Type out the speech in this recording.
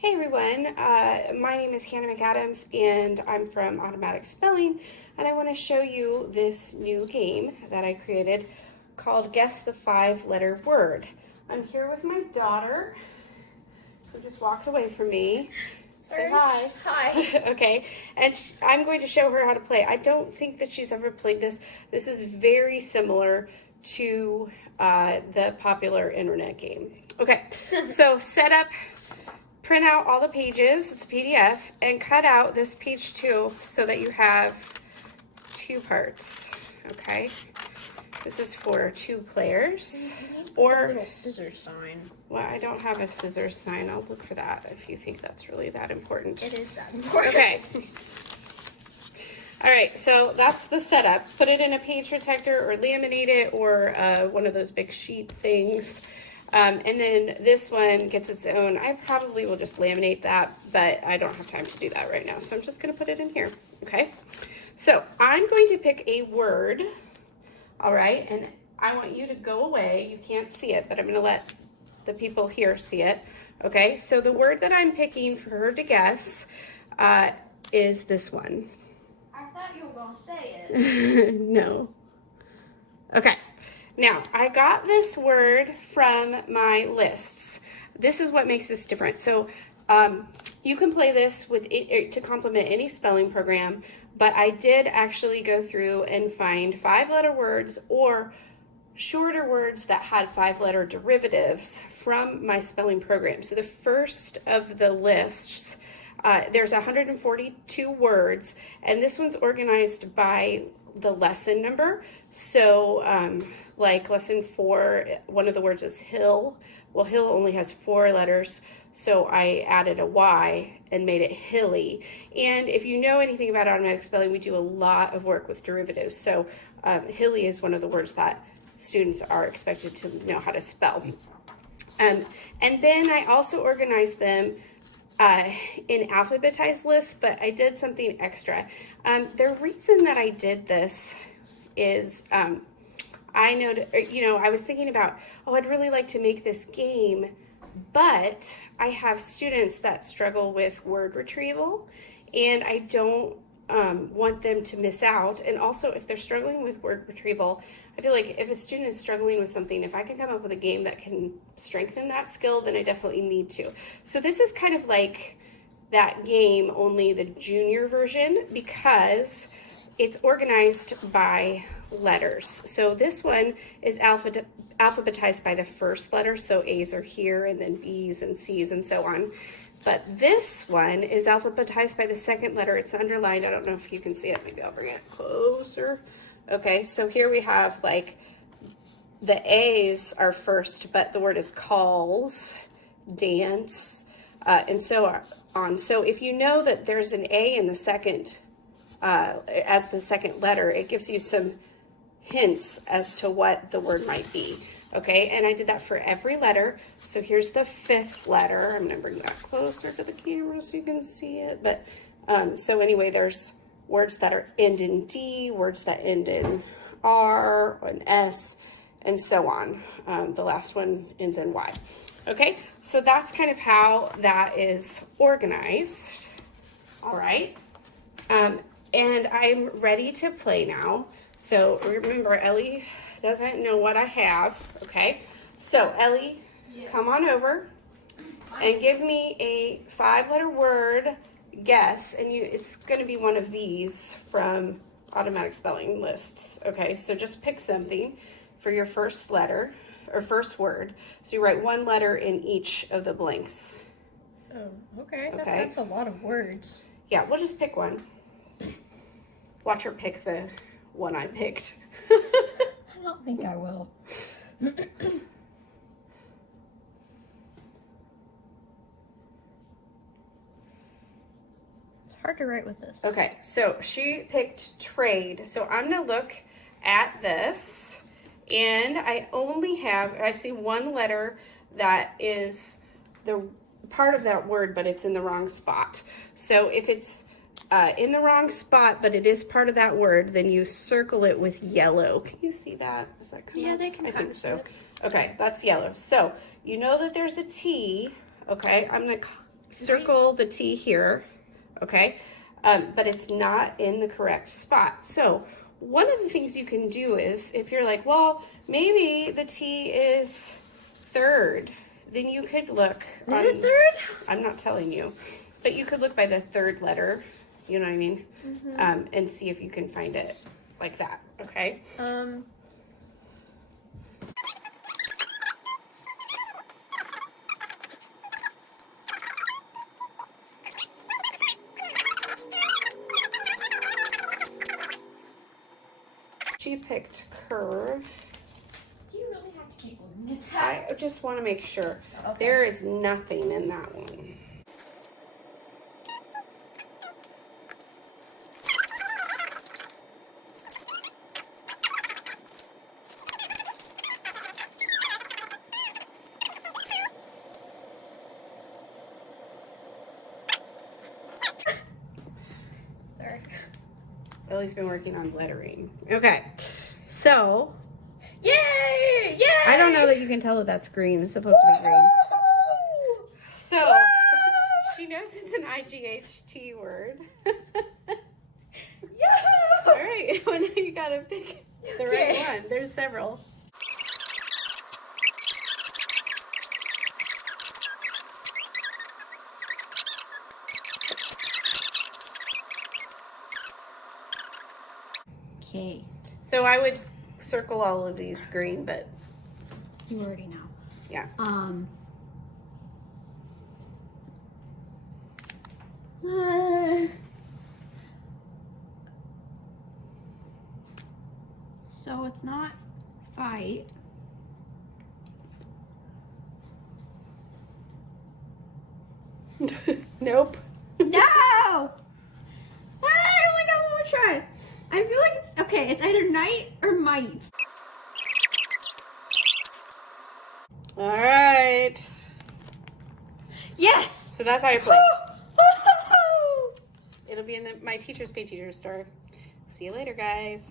Hey everyone, my name is Hannah McAdams and I'm from Automatic Spelling, and I want to show you this new game that I created called Guess the 5-Letter Word. I'm here with my daughter who just walked away from me. Say hi. Hi. Okay, and I'm going to show her how to play. I don't think that she's ever played this. This is very similar to the popular internet game. Okay, so set up. Print out all the pages, it's a PDF, and cut out this page 2 so that you have 2 parts, okay? This is for 2 players. Or a little scissor sign. Well, I don't have a scissors sign. I'll look for that if you think that's really that important. It is that important. Okay. All right, so that's the setup. Put it in a page protector or laminate it or one of those big sheet things. And then this one gets its own. I probably will just laminate that, but I don't have time to do that right now. So I'm just going to put it in here, okay? So I'm going to pick a word, all right? And I want you to go away. You can't see it, but I'm going to let the people here see it, okay? So the word that I'm picking for her to guess is this one. I thought you were going to say it. No. Okay. Now, I got this word from my lists. This is what makes this different. So you can play this with it to complement any spelling program, but I did actually go through and find 5-letter words or shorter words that had 5-letter derivatives from my spelling program. So the first of the lists, there's 142 words, and this one's organized by the lesson number. So like lesson 4, one of the words is hill. Well, hill only has 4 letters, so I added a Y and made it hilly. And if you know anything about automatic spelling, we do a lot of work with derivatives. So hilly is one of the words that students are expected to know how to spell. And then I also organized them in alphabetized lists, but I did something extra. The reason that I did this is I was thinking about, I'd really like to make this game, but I have students that struggle with word retrieval, and I don't want them to miss out. And also, if they're struggling with word retrieval, I feel like if a student is struggling with something, if I can come up with a game that can strengthen that skill, then I definitely need to. So this is kind of like that game, only the junior version, because it's organized by letters. So this one is alphabetized by the first letter, so A's are here, and then B's and C's and so on. But this one is alphabetized by the second letter. It's underlined. I don't know if you can see it. Maybe I'll bring it closer. Okay, so here we have like the A's are first, but the word is calls, dance, and so on. So if you know that there's an A in the second, as the second letter, it gives you some hints as to what the word might be. Okay, and I did that for every letter. So here's the 5th letter. I'm gonna bring that closer to the camera so you can see it. But so anyway, there's words that end in D, words that end in R, or an S, and so on. The last one ends in Y. Okay, so that's kind of how that is organized. All right, and I'm ready to play now. So remember, Ellie doesn't know what I have, okay? So Ellie, come on over and give me a 5-letter word guess, and it's going to be one of these from automatic spelling lists, okay? So just pick something for your first letter or first word. So you write 1 letter in each of the blanks. Oh, okay. Okay. That's a lot of words. Yeah, we'll just pick one. Watch her pick the one I picked. I don't think I will. It's hard to write with this. Okay, so she picked trade. So I'm gonna look at this, and I see 1 letter that is the part of that word, but it's in the wrong spot. So if it's in the wrong spot, but it is part of that word, then you circle it with yellow. Can you see that? Does that come Yeah, up? they can I kind think of so. see it. Okay, that's yellow. So you know that there's a T. Okay, I'm gonna circle the T here, okay? But it's not in the correct spot. So one of the things you can do is, if you're like, well, maybe the T is third, then you could look. Is it third? I'm not telling you, but you could look by the third letter, you know what I mean? And see if you can find it like that, okay? She picked curve. Do you really have to keep looking at that? I just want to make sure. Okay. There is nothing in that one. Sorry. Ellie's been working on lettering. Okay, so Yay! Yay! I don't know that you can tell that that's green. It's supposed to be green. Woo! So Woo! she knows it's an IGHT word. Yahoo! All right, well, now you gotta pick the right Okay. one. There's several. Okay. So I would circle all of these green, but You already know. yeah. So it's not fight. Nope. No! Ah, I only got one more try. I feel like it's okay. It's either night or might. All right. Yes. So that's how I play. Woo! It'll be in my teacher's pay teacher store. See you later, guys.